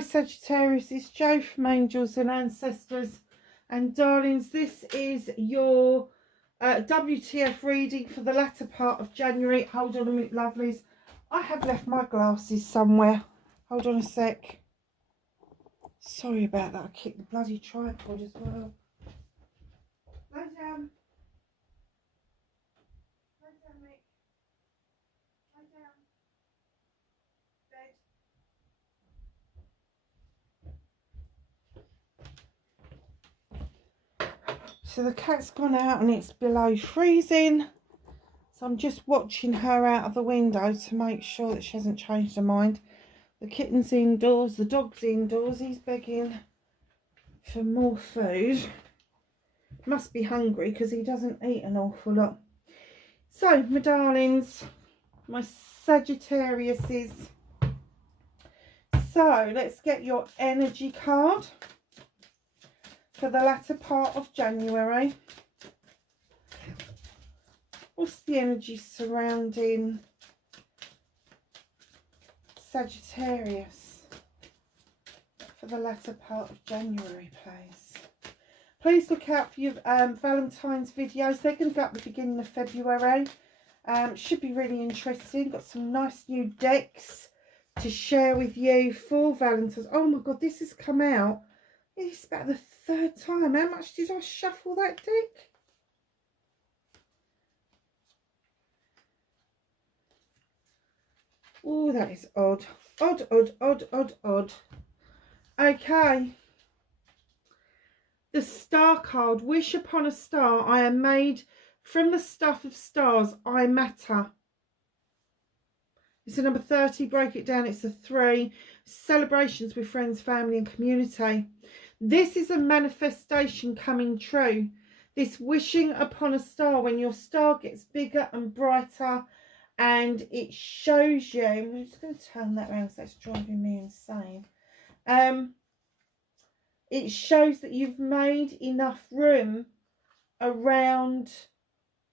Hi Sagittarius, it's Jo from Angels and Ancestors, and darlings, this is your WTF reading for the latter part of January. Hold on a minute, lovelies. I have left my glasses somewhere. Hold on a sec. Sorry about that. I kicked the bloody tripod as well. Lie down. Lie down, Mick. Lie down. Bed. So the cat's gone out and it's below freezing. So I'm just watching her out of the window to make sure that she hasn't changed her mind. The kitten's indoors, the dog's indoors. He's begging for more food. Must be hungry because he doesn't eat an awful lot. So, my darlings, my Sagittariuses. So, let's get your energy card for the latter part of January. What's the energy surrounding Sagittarius for the latter part of January, please? Please look out for your Valentine's videos. They're going to go up at the beginning of February. Should be really interesting. Got some nice new decks to share with you for Valentine's. Oh my God, this has come out. It's about the third time. How much did I shuffle that deck? Oh, that is odd. Odd, odd, odd, odd, odd. Okay. The star card. Wish upon a star. I am made from the stuff of stars. I matter. It's a number 30. Break it down. It's a 3. Celebrations with friends, family and community. This is a manifestation coming true. This wishing upon a star, when your star gets bigger and brighter, and it shows you, I'm just going to turn that around because that's driving me insane. It shows that you've made enough room around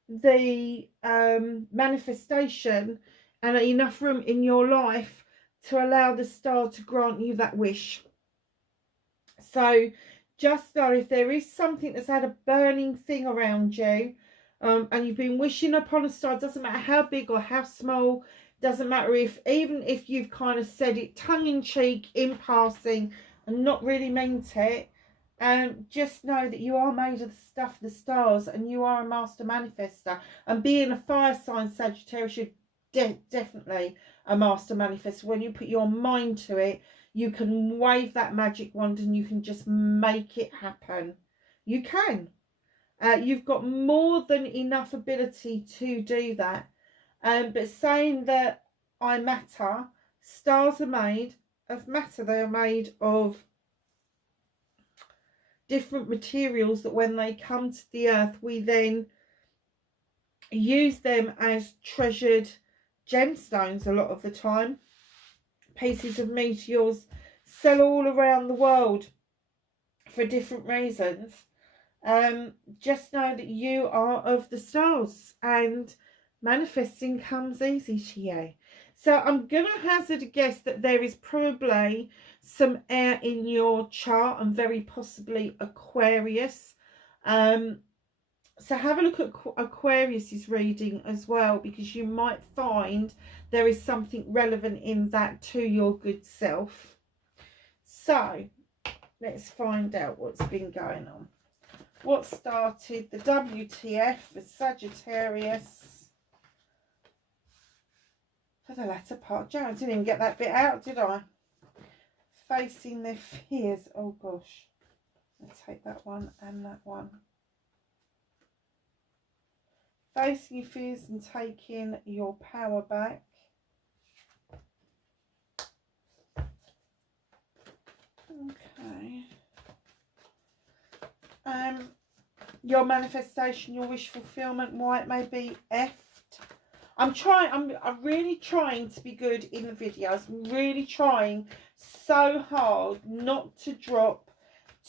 the manifestation and enough room in your life to allow the star to grant you that wish. So just know, if there is something that's had a burning thing around you, and you've been wishing upon a star, doesn't matter how big or how small, doesn't matter even if you've kind of said it tongue-in-cheek, in passing, and not really meant it, just know that you are made of the stuff of the stars, and you are a master manifester. And being a fire sign, Sagittarius, you're definitely a master manifester. When you put your mind to it, you can wave that magic wand and you can just make it happen. You can. You've got more than enough ability to do that. But saying that I matter, stars are made of matter. They are made of different materials that when they come to the earth, we then use them as treasured gemstones a lot of the time. Pieces of meteors sell all around the world for different reasons. Just know that you are of the stars and manifesting comes easy to you. So I'm going to hazard a guess that there is probably some air in your chart, and very possibly Aquarius. So have a look at Aquarius's reading as well, because you might find there is something relevant in that to your good self. So let's find out what's been going on. What started the WTF for Sagittarius for the latter part? I didn't even get that bit out, did I? Facing their fears. Oh gosh. Let's take that one and that one. Facing your fears and taking your power back. Okay. Your manifestation, your wish fulfillment, why it may be effed. I'm really trying to be good in the videos. I'm really trying so hard not to drop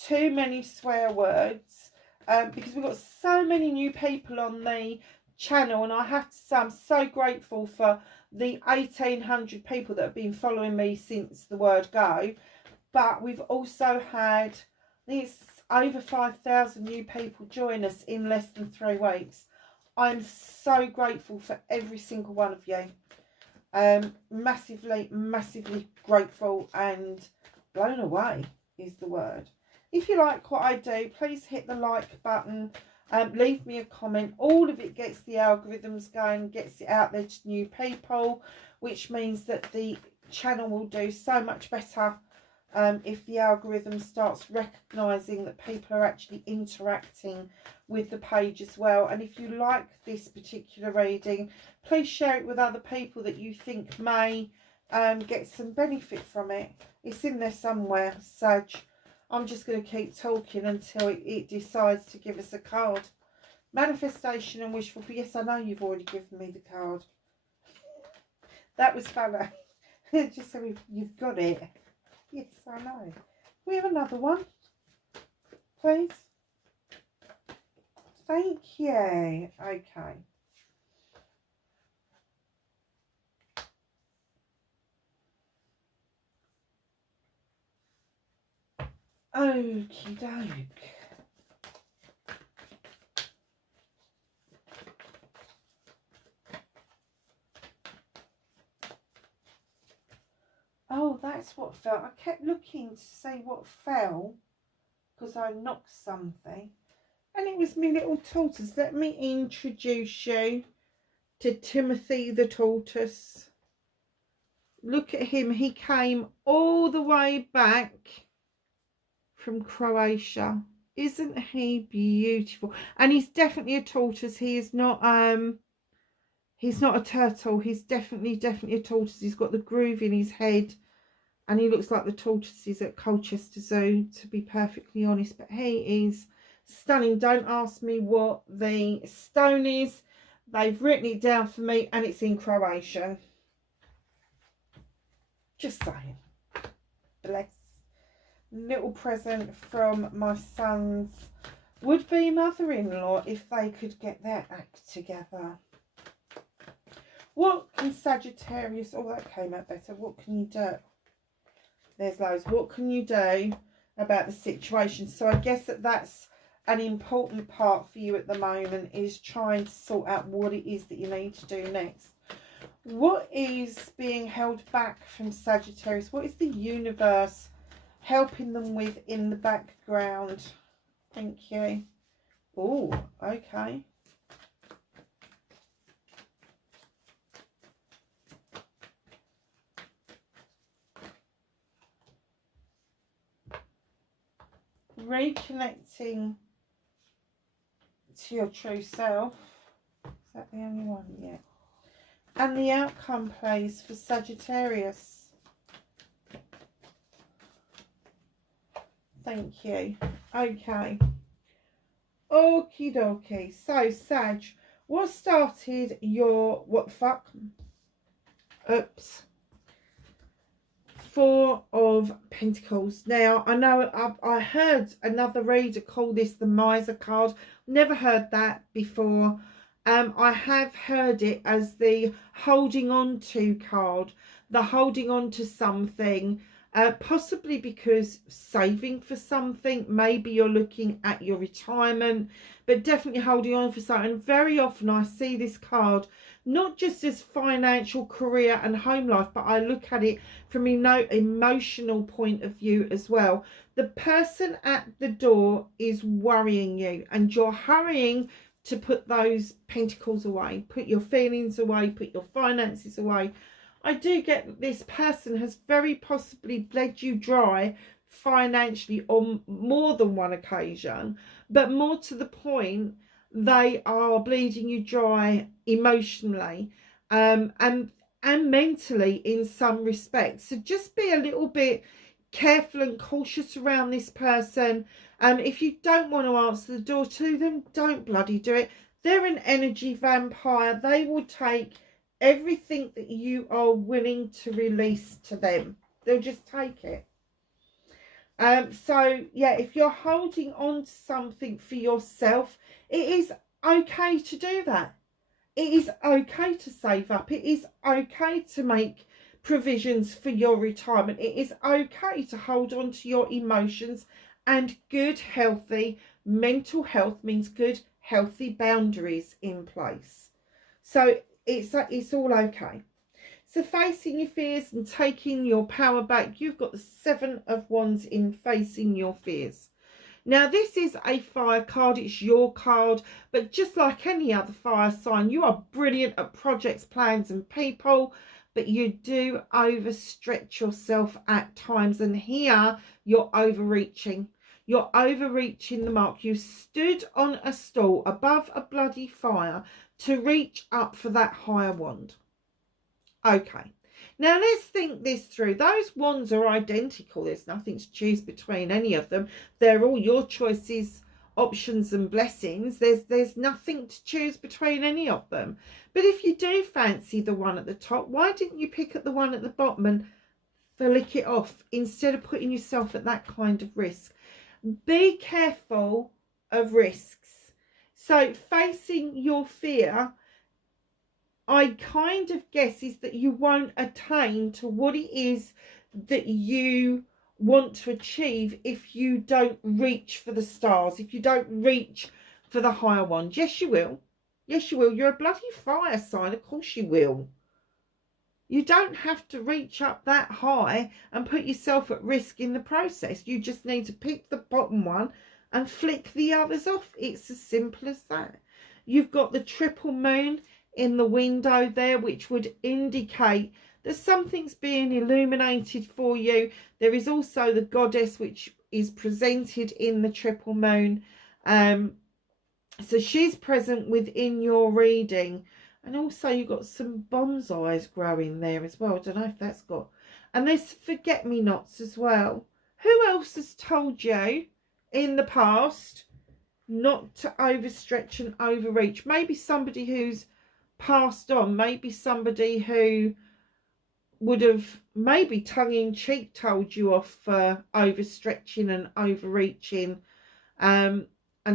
too many swear words, because we've got so many new people on the channel, and I have to say I'm so grateful for the 1,800 people that have been following me since the word go. But we've also had, I think it's over 5,000 new people join us in less than 3 weeks. I'm so grateful for every single one of you. Massively, massively grateful and blown away is the word. If you like what I do, please hit the like button. Leave me a comment. All of it gets the algorithms going, gets it out there to new people, which means that the channel will do so much better if the algorithm starts recognising that people are actually interacting with the page as well. And if you like this particular reading, please share it with other people that you think may get some benefit from it. It's in there somewhere, Sag. I'm just going to keep talking until it decides to give us a card. Manifestation and wishful. Yes, I know you've already given me the card. That was funny. Just so you've got it. Yes, I know. We have another one, please. Thank you. Okay. Okie doke. Oh, that's what fell. I kept looking to see what fell because I knocked something. And it was me little tortoise. Let me introduce you to Timothy the tortoise. Look at him. He came all the way back from Croatia. Isn't he beautiful? And he's definitely a tortoise. He is not he's not a turtle. He's definitely a tortoise. He's got the groove in his head. And he looks like the tortoises at Colchester Zoo, to be perfectly honest. But he is stunning. Don't ask me what the stone is. They've written it down for me and it's in Croatian. Just saying. Bless. Little present from my son's would-be mother-in-law if they could get their act together. What can Sagittarius... Oh, that came out better. What can you do? There's loads. What can you do about the situation? So I guess that's an important part for you at the moment, is trying to sort out what it is that you need to do next. What is being held back from Sagittarius? What is the universe helping them with in the background? Thank you. Oh, okay. Reconnecting to your true self. Is that the only one? Yeah. And the outcome plays for Sagittarius. Thank you. Okay. Okie dokie. So, Sag, what started your... What the fuck? Oops. 4 of Pentacles. Now, I know I heard another reader call this the Miser card. Never heard that before. I have heard it as the holding on to card. The holding on to something. Possibly because saving for something. Maybe you're looking at your retirement. But definitely holding on for something. And very often I see this card not just as financial, career and home life, but I look at it from an emotional point of view as well. The person at the door is worrying you and you're hurrying to put those pentacles away, put your feelings away, put your finances away. I do get that this person has very possibly bled you dry financially on more than one occasion, but more to the point, they are bleeding you dry emotionally and mentally in some respects. So just be a little bit careful and cautious around this person. If you don't want to answer the door to them, don't bloody do it. They're an energy vampire. They will take everything that you are willing to release to them. They'll just take it. So yeah, if you're holding on to something for yourself, it is okay to do that. It is okay to save up. It is okay to make provisions for your retirement. It is okay to hold on to your emotions, and good, healthy mental health means good, healthy boundaries in place. So it's all okay. So facing your fears and taking your power back, you've got the Seven of Wands in facing your fears. Now, this is a fire card. It's your card. But just like any other fire sign, you are brilliant at projects, plans and people. But you do overstretch yourself at times. And here, you're overreaching. You're overreaching the mark. You stood on a stool above a bloody fire to reach up for that higher wand. Okay. Now, let's think this through. Those wands are identical. There's nothing to choose between any of them. They're all your choices, options and blessings. There's nothing to choose between any of them. But if you do fancy the one at the top, why didn't you pick up the one at the bottom and flick it off instead of putting yourself at that kind of risk? Be careful of risks. So facing your fear, I kind of guess, is that you won't attain to what it is that you want to achieve if you don't reach for the stars, if you don't reach for the higher one. Yes, you will. Yes, you will. You're a bloody fire sign. Of course you will. You don't have to reach up that high and put yourself at risk in the process. You just need to pick the bottom one and flick the others off. It's as simple as that. You've got the triple moon in the window there, which would indicate that something's being illuminated for you. There is also the goddess, which is presented in the triple moon. So she's present within your reading. And also you've got some bonsais growing there as well. I don't know if that's got... And there's forget-me-nots as well. Who else has told you in the past not to overstretch and overreach? Maybe somebody who's passed on, maybe somebody who would have maybe tongue-in-cheek told you off for overstretching and overreaching, and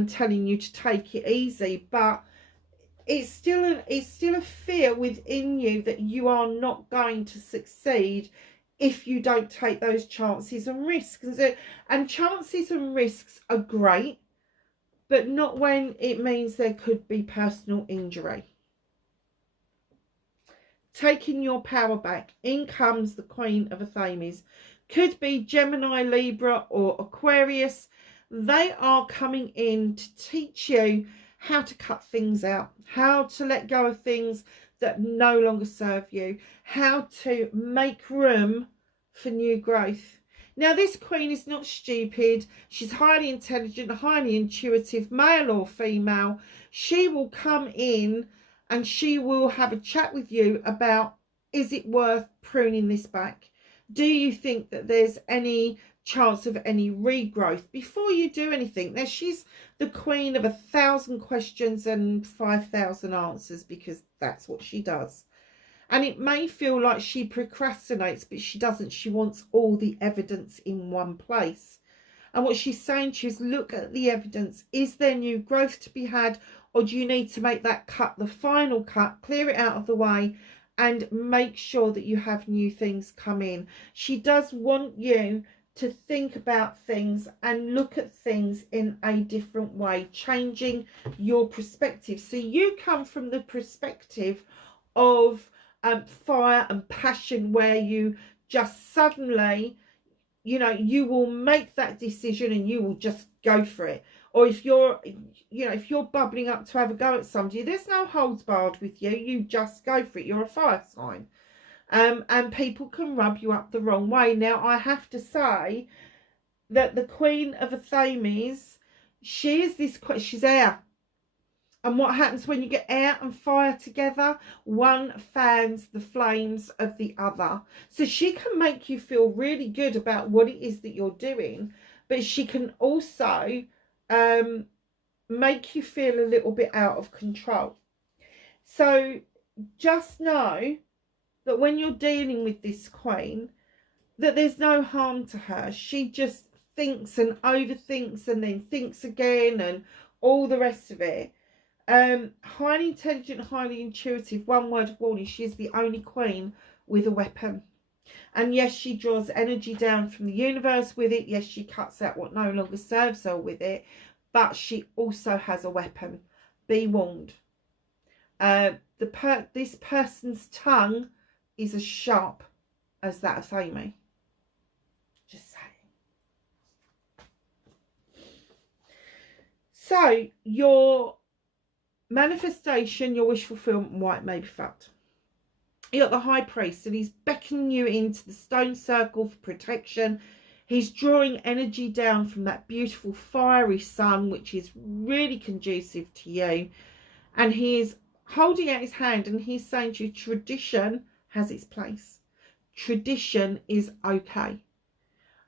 telling you to take it easy. But it's still a fear within you that you are not going to succeed if you don't take those chances and risks. And chances and risks are great, but not when it means there could be personal injury. Taking your power back. In comes the Queen of Athames. Could be Gemini, Libra or Aquarius. They are coming in to teach you how to cut things out, how to let go of things that no longer serve you, how to make room for new growth. Now, this queen is not stupid. She's highly intelligent, highly intuitive, male or female. She will come in and she will have a chat with you about, is it worth pruning this back? Do you think that there's any chance of any regrowth before you do anything? Now, she's the queen of 1,000 questions and 5,000 answers, because that's what she does. And it may feel like she procrastinates, but she doesn't. She wants all the evidence in one place. And what she's saying to you is, look at the evidence. Is there new growth to be had? Or do you need to make that cut, the final cut, clear it out of the way and make sure that you have new things come in? She does want you to think about things and look at things in a different way, changing your perspective. So you come from the perspective of fire and passion, where you just suddenly, you know, you will make that decision and you will just go for it. Or if you're, you know, if you're bubbling up to have a go at somebody, there's no holds barred with you. You just go for it. You're a fire sign. And people can rub you up the wrong way. Now, I have to say that the Queen of Athames, she's air. And what happens when you get air and fire together? One fans the flames of the other. So she can make you feel really good about what it is that you're doing, but she can also make you feel a little bit out of control. So just know that when you're dealing with this queen, that there's no harm to her. She just thinks and overthinks and then thinks again and all the rest of it. Highly intelligent, highly intuitive. One word of warning, she is the only queen with a weapon. And yes, she draws energy down from the universe with it. Yes, she cuts out what no longer serves her with it. But she also has a weapon. Be warned. This person's tongue is as sharp as that of Amy. Just saying. So your manifestation, your wish fulfillment, why it may be fucked. You got the High Priest, and he's beckoning you into the stone circle for protection. He's drawing energy down from that beautiful fiery sun, which is really conducive to you. And he is holding out his hand, and he's saying to you, tradition has its place. Tradition is okay.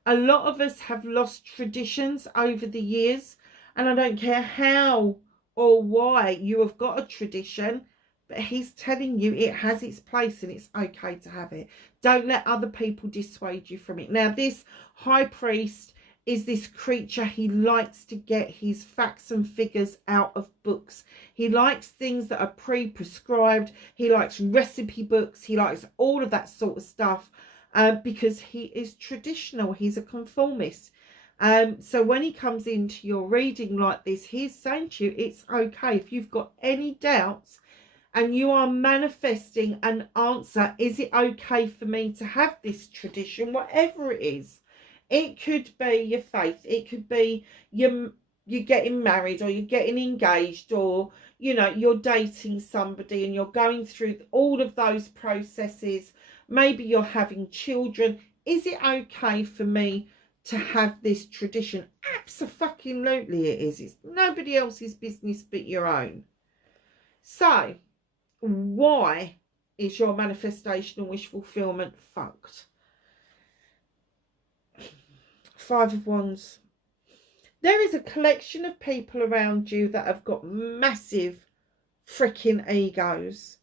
A lot of us have lost traditions over the years, and I don't care how or why you have got a tradition, but he's telling you it has its place and it's okay to have it. Don't let other people dissuade you from it. Now, this High Priest is this creature. He likes to get his facts and figures out of books. He likes things that are pre-prescribed. He likes recipe books. He likes all of that sort of stuff because he is traditional. He's a conformist. So when he comes into your reading like this, he's saying to you, it's okay. If you've got any doubts, and you are manifesting an answer, is it okay for me to have this tradition, whatever it is? It could be your faith, it could be you're getting married, or you're getting engaged, or you know, you're dating somebody and you're going through all of those processes. Maybe you're having children. Is it okay for me to have this tradition? Abso-fucking-lutely it is. It's nobody else's business but your own. So why is your manifestation and wish fulfillment fucked? Five of Wands. There is a collection of people around you that have got massive freaking egos.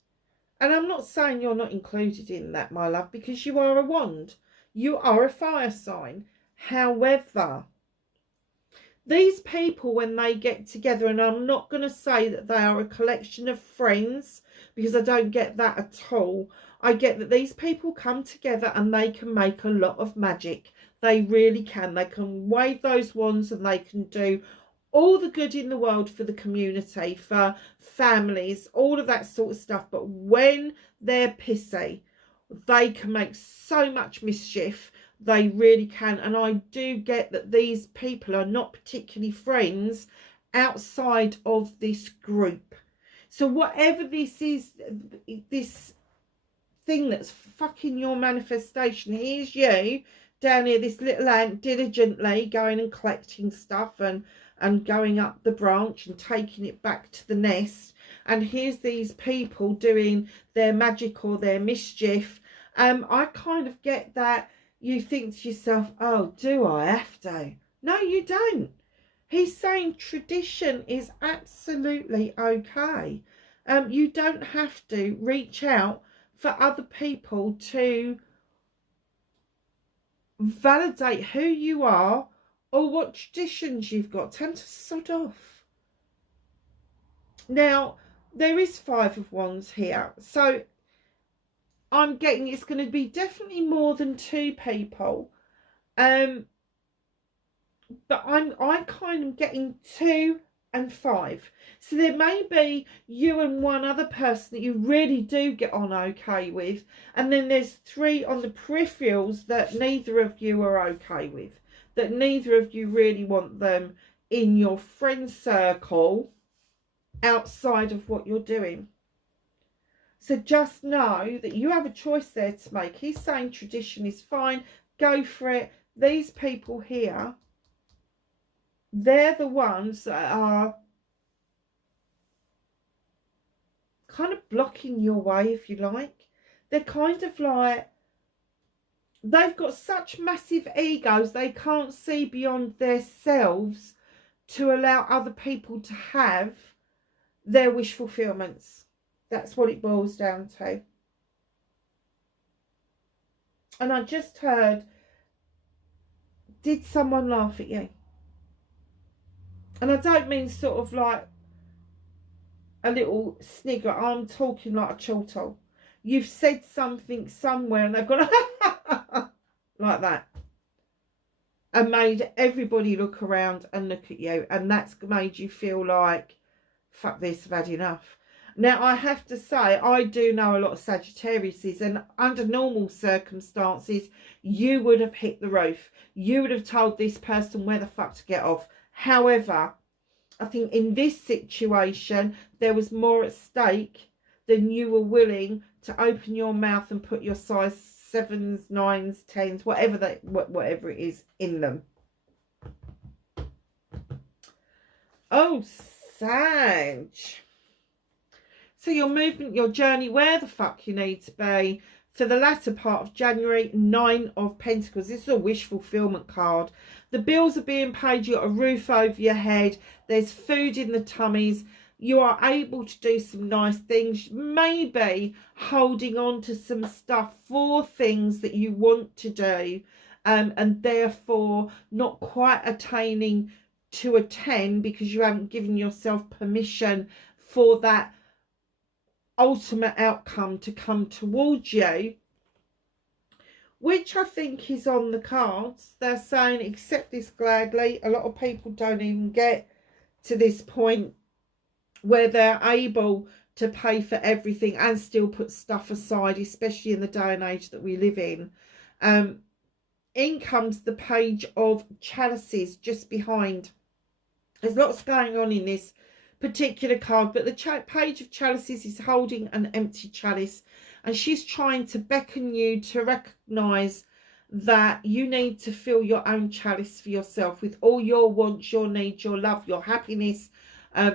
And I'm not saying you're not included in that, my love, because you are a wand. You are a fire sign. However, these people, when they get together, and I'm not going to say that they are a collection of friends, because I don't get that at all. I get that these people come together and they can make a lot of magic. They really can. They can wave those wands and they can do all the good in the world for the community, for families, all of that sort of stuff. But when they're pissy, they can make so much mischief. They really can. And I do get that these people are not particularly friends outside of this group. So whatever this is, this thing that's fucking your manifestation, here's you down here, this little ant, diligently going and collecting stuff and going up the branch and taking it back to the nest. And here's these people doing their magic or their mischief. I kind of get that. You think to yourself, oh, do I have to? No, you don't. He's saying tradition is absolutely okay. You don't have to reach out for other people to validate who you are or what traditions you've got. Tend to sod off. Now, there is Five of Wands here. So I'm getting it's going to be definitely more than two people. But I kind of getting 2 and 5. So there may be you and one other person that you really do get on okay with. And then there's 3 on the peripherals that neither of you are okay with. That neither of you really want them in your friend circle outside of what you're doing. So just know that you have a choice there to make. He's saying tradition is fine. Go for it. These people here, they're the ones that are kind of blocking your way, if you like. They're kind of like, they've got such massive egos, they can't see beyond themselves to allow other people to have their wish fulfillments. That's what it boils down to. And I just heard, did someone laugh at you? And I don't mean sort of like a little snigger. I'm talking like a chortle. You've said something somewhere and they've gone, like that, and made everybody look around and look at you, and that's made you feel like, fuck this, I've had enough. Now, I have to say, I do know a lot of Sagittariuses, and under normal circumstances, you would have hit the roof. You would have told this person where the fuck to get off. However, I think in this situation, there was more at stake than you were willing to open your mouth and put your size 7s, 9s, 10s, whatever it is in them. Oh, Sag. So your movement, your journey, where the fuck you need to be for the latter part of January. 9 of Pentacles. This is a wish fulfillment card. The bills are being paid. You've got a roof over your head. There's food in the tummies. You are able to do some nice things. Maybe holding on to some stuff for things that you want to do. And therefore not quite attaining to a 10 because you haven't given yourself permission for that ultimate outcome to come towards you, which I think is on the cards. They're saying accept this gladly. A lot of people don't even get to this point where they're able to pay for everything and still put stuff aside, especially in the day and age that we live in. In comes the Page of Chalices just behind. There's lots going on in this particular card, but the Page of Chalices is holding an empty chalice, and she's trying to beckon you to recognize that you need to fill your own chalice for yourself with all your wants, your needs, your love, your happiness,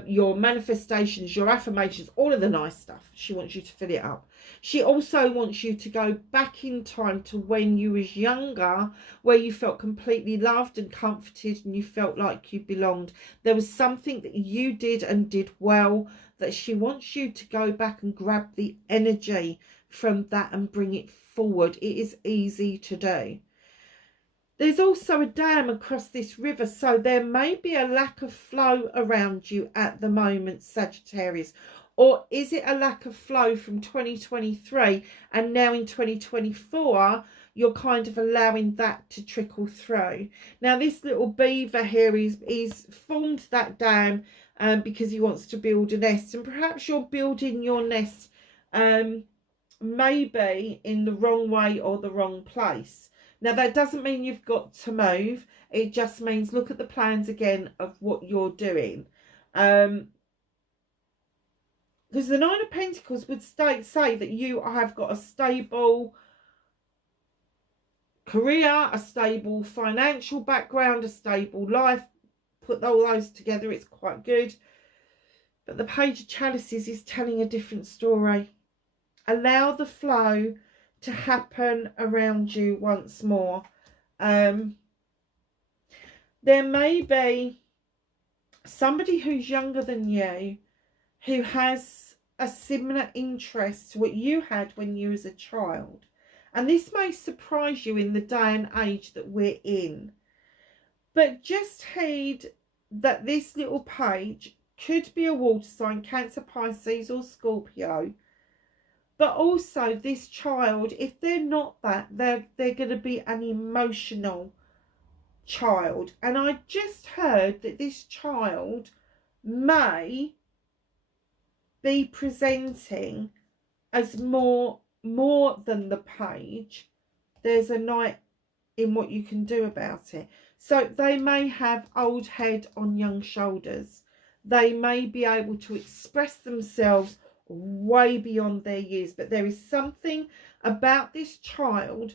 your manifestations, your affirmations, all of the nice stuff. She wants you to fill it up. She also wants you to go back in time to when you was younger, where you felt completely loved and comforted and you felt like you belonged. There was something that you did and did well that she wants you to go back and grab the energy from that and bring it forward. It is easy to do. There's also a dam across this river, so there may be a lack of flow around you at the moment, Sagittarius. Or is it a lack of flow from 2023 and now in 2024 you're kind of allowing that to trickle through? Now this little beaver here is formed that dam because he wants to build a nest, and perhaps you're building your nest maybe in the wrong way or the wrong place. Now, that doesn't mean you've got to move. It just means look at the plans again of what you're doing. Because the Nine of Pentacles would say that you have got a stable career, a stable financial background, a stable life. Put all those together, it's quite good. But the Page of Chalices is telling a different story. Allow the flow to happen around you once more. There may be somebody who's younger than you who has a similar interest to what you had when you was a child, and this may surprise you in the day and age that we're in. But just heed that this little page could be a water sign, Cancer, Pisces or Scorpio. But also this child, if they're not that, they're going to be an emotional child. And I just heard that this child may be presenting as more than the page. There's a Knight in what you can do about it. So they may have old head on young shoulders. They may be able to express themselves way beyond their years, but there is something about this child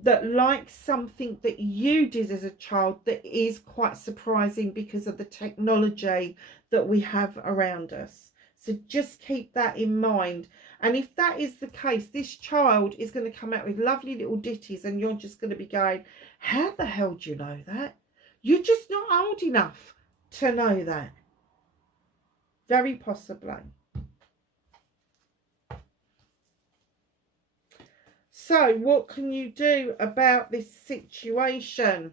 that likes something that you did as a child that is quite surprising because of the technology that we have around us. So just keep that in mind. And if that is the case, this child is going to come out with lovely little ditties and you're just going to be going, how the hell do you know that? You're just not old enough to know that. Very possibly. So what can you do about this situation?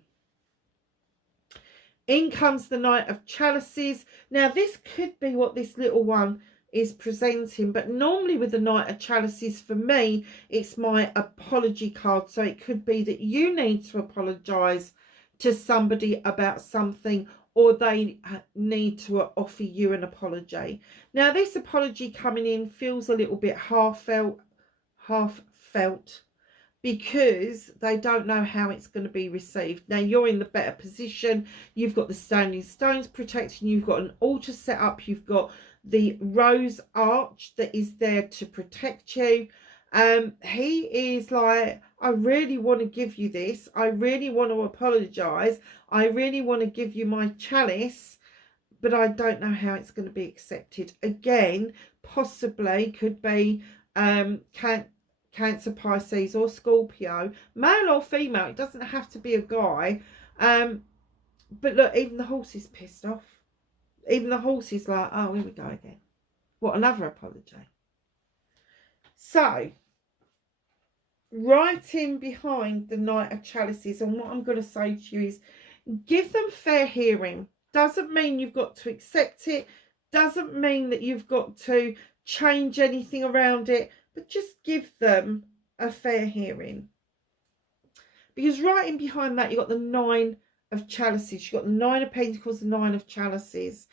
In comes the Knight of Chalices. Now this could be what this little one is presenting. But normally with the Knight of Chalices, for me, it's my apology card. So it could be that you need to apologise to somebody about something, or they need to offer you an apology. Now, this apology coming in feels a little bit half felt, because they don't know how it's going to be received. Now, you're in the better position. You've got the standing stones protecting. You've got an altar set up. You've got the rose arch that is there to protect you. He is like, I really want to give you this. I really want to apologise. I really want to give you my chalice, but I don't know how it's going to be accepted. Again, possibly could be Cancer, Pisces or Scorpio, male or female. It doesn't have to be a guy. But look, even the horse is pissed off. Even the horse is like, oh, here we go again. What, another apology? So, right in behind the Knight of Chalices, and what I'm going to say to you is, give them fair hearing. Doesn't mean you've got to accept it. Doesn't mean that you've got to change anything around it. But just give them a fair hearing. Because right in behind that, you've got the Nine of Chalices. You've got the Nine of Pentacles, the Nine of Chalices.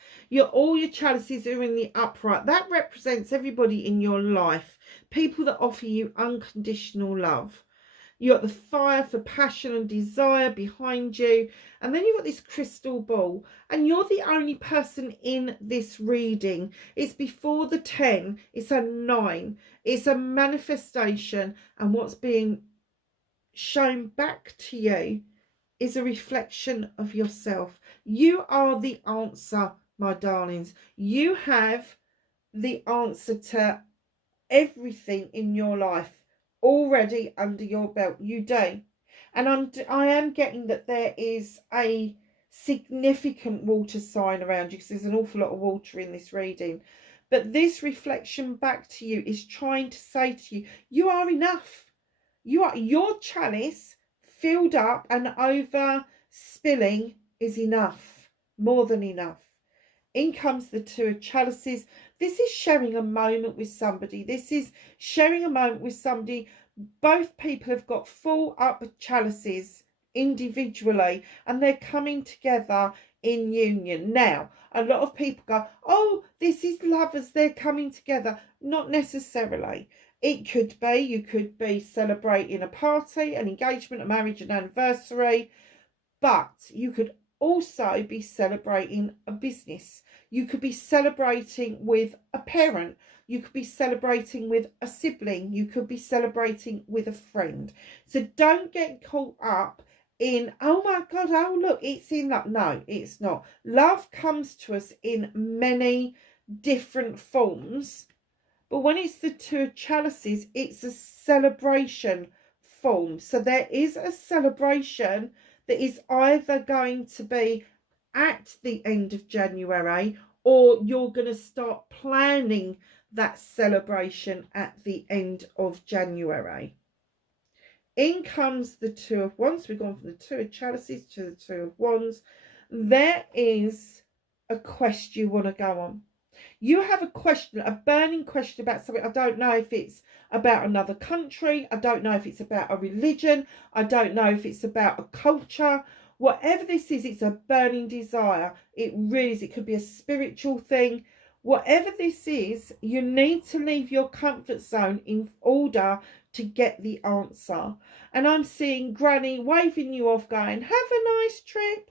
All your chalices are in the upright. That represents everybody in your life. People that offer you unconditional love. You've got the fire for passion and desire behind you. And then you've got this crystal ball. And you're the only person in this reading. It's before the 10. It's a 9. It's a manifestation. And what's being shown back to you is a reflection of yourself. You are the answer, my darlings. You have the answer to everything in your life already under your belt. You do. And I am getting that there is a significant water sign around you, because there's an awful lot of water in this reading. But this reflection back to you is trying to say to you, you are enough. Your chalice filled up and over spilling is enough, more than enough. In comes the Two of Chalices. This is sharing a moment with somebody. This is sharing a moment with somebody. Both people have got full up chalices individually, and they're coming together in union. Now, a lot of people go, oh, this is lovers, they're coming together. Not necessarily. It could be, you could be celebrating a party, an engagement, a marriage, an anniversary, but you could also be celebrating a business. You could be celebrating with a parent. You could be celebrating with a sibling. You could be celebrating with a friend. So don't get caught up in, oh my God, oh look, it's in love. No, it's not. Love comes to us in many different forms. But when it's the Two of Chalices, it's a celebration form. So there is a celebration that is either going to be at the end of January, or you're going to start planning that celebration at the end of January. In comes the Two of Wands. We've gone from the Two of Chalices to the Two of Wands. There is a quest you want to go on. You have a question, a burning question about something. I don't know if it's about another country. I don't know if it's about a religion. I don't know if it's about a culture. Whatever this is, it's a burning desire. It really is. It could be a spiritual thing. Whatever this is, you need to leave your comfort zone in order to get the answer. And I'm seeing Granny waving you off, going, have a nice trip.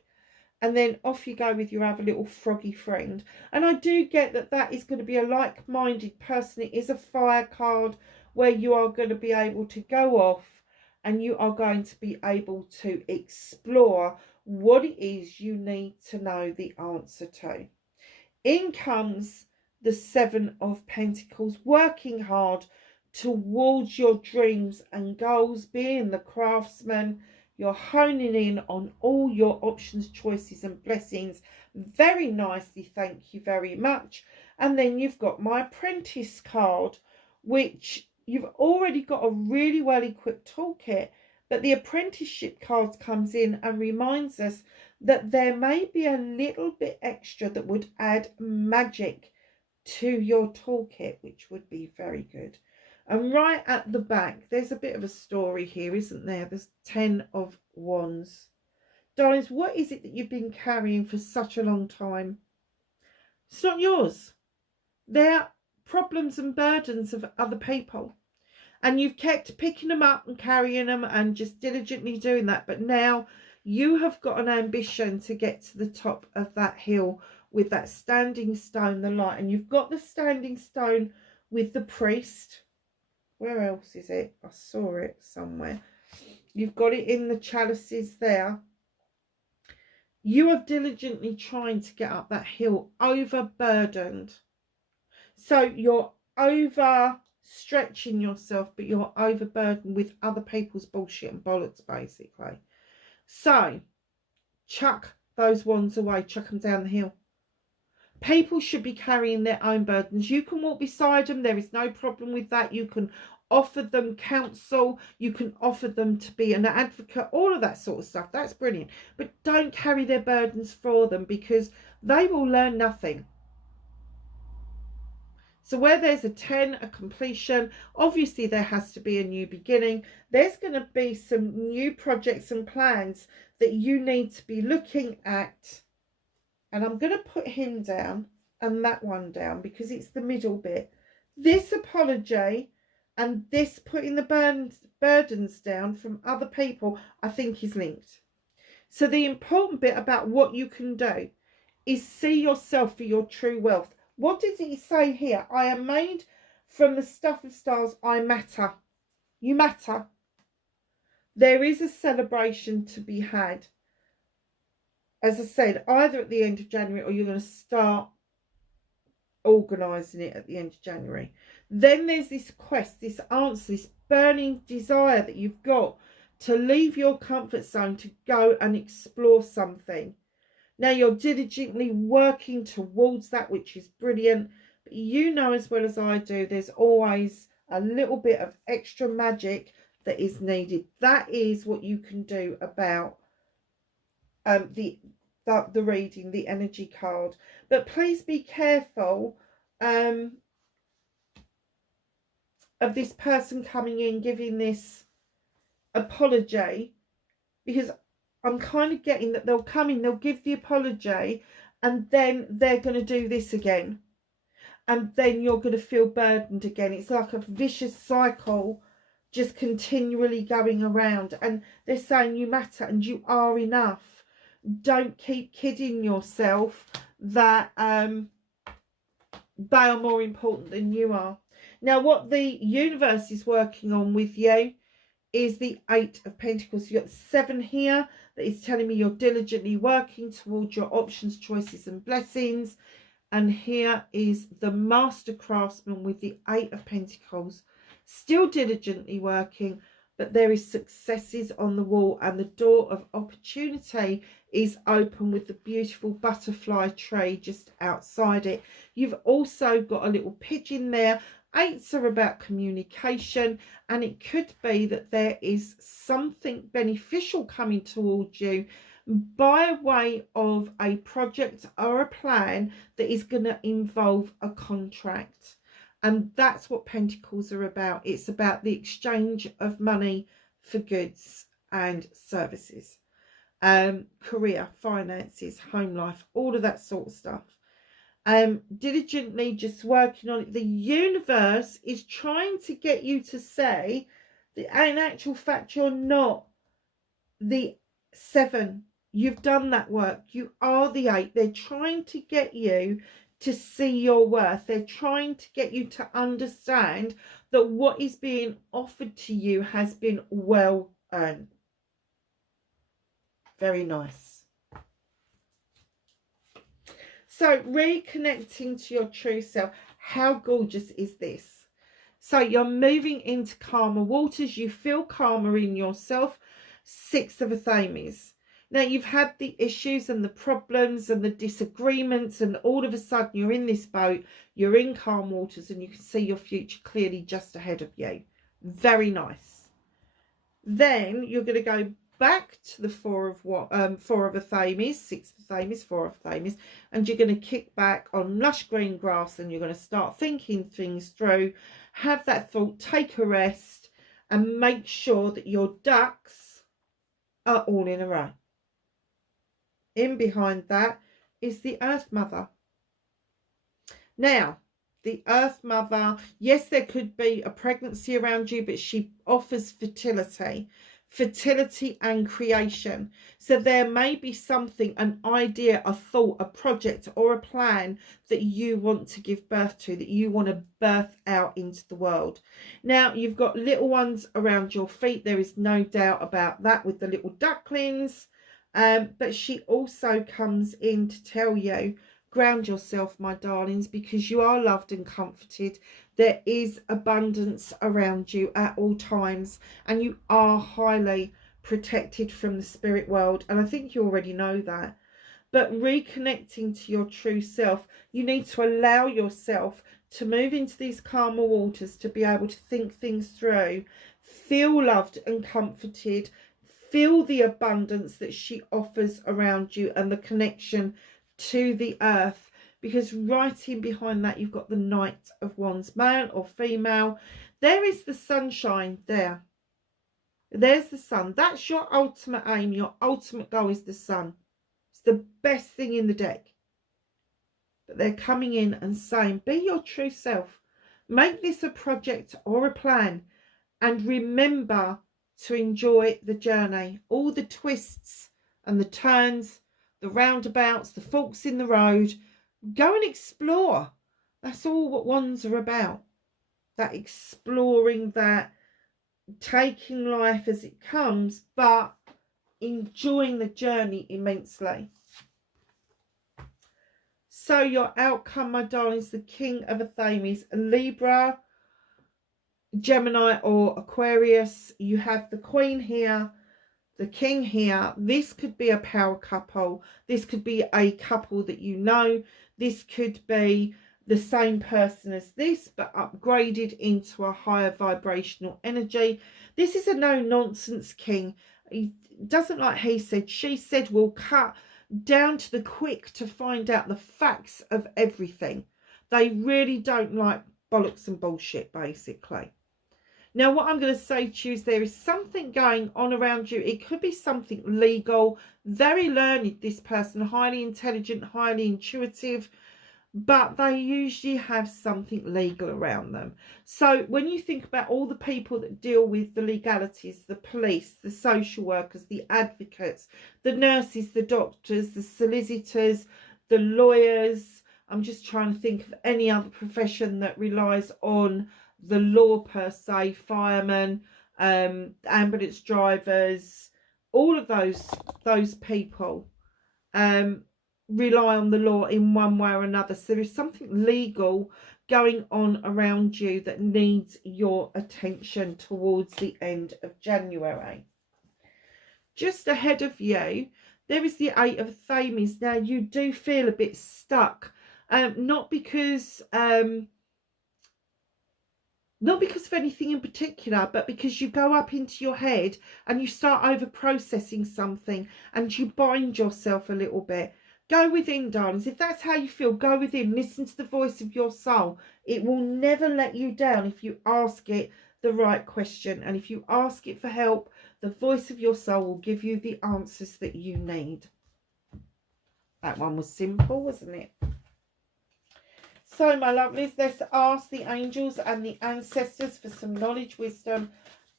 And then off you go with your other little froggy friend. And I do get that that is going to be a like-minded person. It is a fire card where you are going to be able to go off and you are going to be able to explore what it is you need to know the answer to. In comes the Seven of Pentacles, working hard towards your dreams and goals, being the craftsman. You're honing in on all your options, choices and blessings very nicely. Thank you very much. And then you've got my Apprentice card, which you've already got a really well equipped toolkit. But the apprenticeship card comes in and reminds us that there may be a little bit extra that would add magic to your toolkit, which would be very good. And right at the back, there's a bit of a story here, isn't there? There's 10 of Wands. Darlings, what is it that you've been carrying for such a long time? It's not yours. They're problems and burdens of other people. And you've kept picking them up and carrying them and just diligently doing that. But now you have got an ambition to get to the top of that hill with that standing stone, the light. And you've got the standing stone with the priest. Where else is it? I saw it somewhere. You've got it in the chalices there. You are diligently trying to get up that hill, overburdened. So you're overstretching yourself, but you're overburdened with other people's bullshit and bollocks, basically. So chuck those wands away, chuck them down the hill. People should be carrying their own burdens. You can walk beside them. There is no problem with that. You can offer them counsel. You can offer them to be an advocate, all of that sort of stuff. That's brilliant. But don't carry their burdens for them, because they will learn nothing. So where there's a 10, a completion, obviously there has to be a new beginning. There's going to be some new projects and plans that you need to be looking at. And I'm going to put him down and that one down because it's the middle bit. This apology and this putting the burdens down from other people, I think is linked. So the important bit about what you can do is see yourself for your true wealth. What did he say here? I am made from the stuff of stars. I matter. You matter. There is a celebration to be had. As I said, either at the end of January or you're going to start organising it at the end of January. Then there's this quest, this answer, this burning desire that you've got to leave your comfort zone to go and explore something. Now you're diligently working towards that, which is brilliant. But you know as well as I do, there's always a little bit of extra magic that is needed. That is what you can do about the reading, the energy card. But please be careful of this person coming in giving this apology, because I'm kind of getting that they'll come in, they'll give the apology, and then they're going to do this again, and then you're going to feel burdened again. It's like a vicious cycle just continually going around. And they're saying you matter and you are enough. Don't keep kidding yourself that they are more important than you are. Now, what the universe is working on with you is the 8 of Pentacles. You've got 7 here that is telling me you're diligently working towards your options, choices and blessings. And here is the Master Craftsman with the 8 of Pentacles. Still diligently working, but there is successes on the wall and the door of opportunity is open with the beautiful butterfly tree just outside it. You've also got a little pigeon there. 8s are about communication, and it could be that there is something beneficial coming towards you by way of a project or a plan that is going to involve a contract. And that's what Pentacles are about. It's about the exchange of money for goods and services. Career, finances, home life, all of that sort of stuff. Diligently just working on it. The universe is trying to get you to say that in actual fact you're not the 7. You've done that work. You are the 8. They're trying to get you to see your worth. They're trying to get you to understand that what is being offered to you has been well earned. Very nice. So reconnecting to your true self. How gorgeous is this? So you're moving into calmer waters. You feel calmer in yourself. 6 of Athames. Now you've had the issues and the problems and the disagreements, and all of a sudden you're in this boat, you're in calm waters, and you can see your future clearly just ahead of you. Very nice. Then you're going to go back to the four of a thames, six of thames, four of thames, and you're going to kick back on lush green grass, and you're going to start thinking things through. Have that thought, take a rest, and make sure that your ducks are all in a row. In behind that is the Earth Mother. Now, the Earth Mother, yes, there could be a pregnancy around you, but she offers fertility and creation. So there may be something, an idea, a thought, a project, or a plan that you want to give birth to, that you want to birth out into the world. Now, you've got little ones around your feet. There is no doubt about that with the little ducklings. But she also comes in to tell you, ground yourself, my darlings, because you are loved and comforted. There is abundance around you at all times, and you are highly protected from the spirit world. And I think you already know that. But reconnecting to your true self, you need to allow yourself to move into these calmer waters, to be able to think things through, feel loved and comforted, feel the abundance that she offers around you and the connection to the earth. Because right in behind that, you've got the Knight of Wands, male or female. There is the sunshine there. There's the sun. That's your ultimate aim. Your ultimate goal is the sun. It's the best thing in the deck. But they're coming in and saying, be your true self. Make this a project or a plan. And remember to enjoy the journey. All the twists and the turns, the roundabouts, the forks in the road. Go and explore. That's all what wands are about. That exploring, that taking life as it comes, but enjoying the journey immensely. So your outcome, my darlings, the King of a Thames, Libra, Gemini or Aquarius. You have the Queen here, the King here. This could be a power couple. This could be a couple that you know. This could be the same person as this, but upgraded into a higher vibrational energy. This is a no-nonsense king. He doesn't like he said, she said, will cut down to the quick to find out the facts of everything. They really don't like bollocks and bullshit, basically. Now, what I'm going to say to you is there is something going on around you. It could be something legal, very learned, this person, highly intelligent, highly intuitive, but they usually have something legal around them. So when you think about all the people that deal with the legalities, the police, the social workers, the advocates, the nurses, the doctors, the solicitors, the lawyers, I'm just trying to think of any other profession that relies on the law per se, firemen, ambulance drivers, all of those people rely on the law in one way or another. So there is something legal going on around you that needs your attention towards the end of January. Just ahead of you, there is the Eight of Thames. Now, you do feel a bit stuck, not because of anything in particular, but because you go up into your head and you start over processing something and you bind yourself a little bit. Go within, darlings. If that's how you feel, go within. Listen to the voice of your soul. It will never let you down if you ask it the right question. And if you ask it for help, the voice of your soul will give you the answers that you need. That one was simple, wasn't it? So, my lovelies, let's ask the angels and the ancestors for some knowledge, wisdom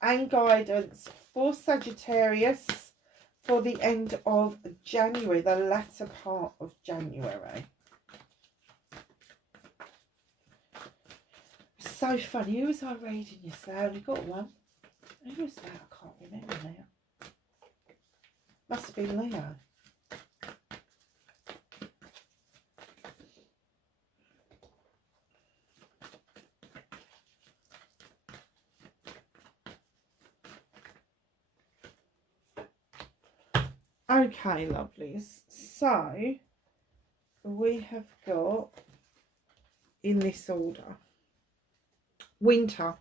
and guidance for Sagittarius for the end of January, the latter part of January. So funny. Who was I reading yesterday? I only got one. Who was that? I can't remember now. Must have been Leo. Okay, lovelies. So we have got in this order. Winter.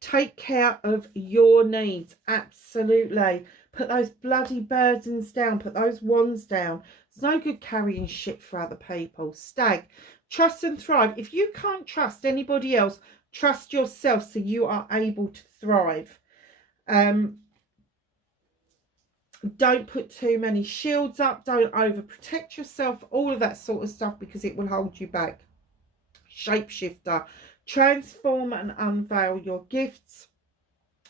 Take care of your needs. Absolutely. Put those bloody burdens down. Put those wands down. It's no good carrying shit for other people. Stag, trust and thrive. If you can't trust anybody else, trust yourself so you are able to thrive. Don't put too many shields up. Don't overprotect yourself. All of that sort of stuff, because it will hold you back. Shapeshifter, transform and unveil your gifts.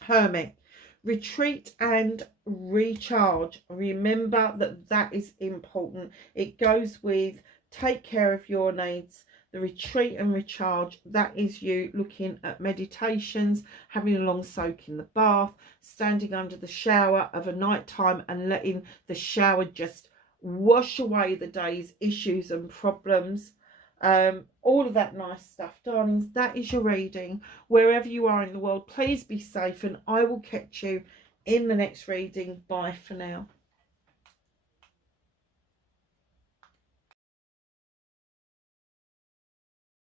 Hermit, retreat and recharge. Remember that that is important. It goes with take care of your needs. The retreat and recharge, that is you looking at meditations, having a long soak in the bath, standing under the shower of a night time and letting the shower just wash away the day's issues and problems. All of that nice stuff, darlings. That is your reading. Wherever you are in the world, please be safe, and I will catch you in the next reading. Bye for now.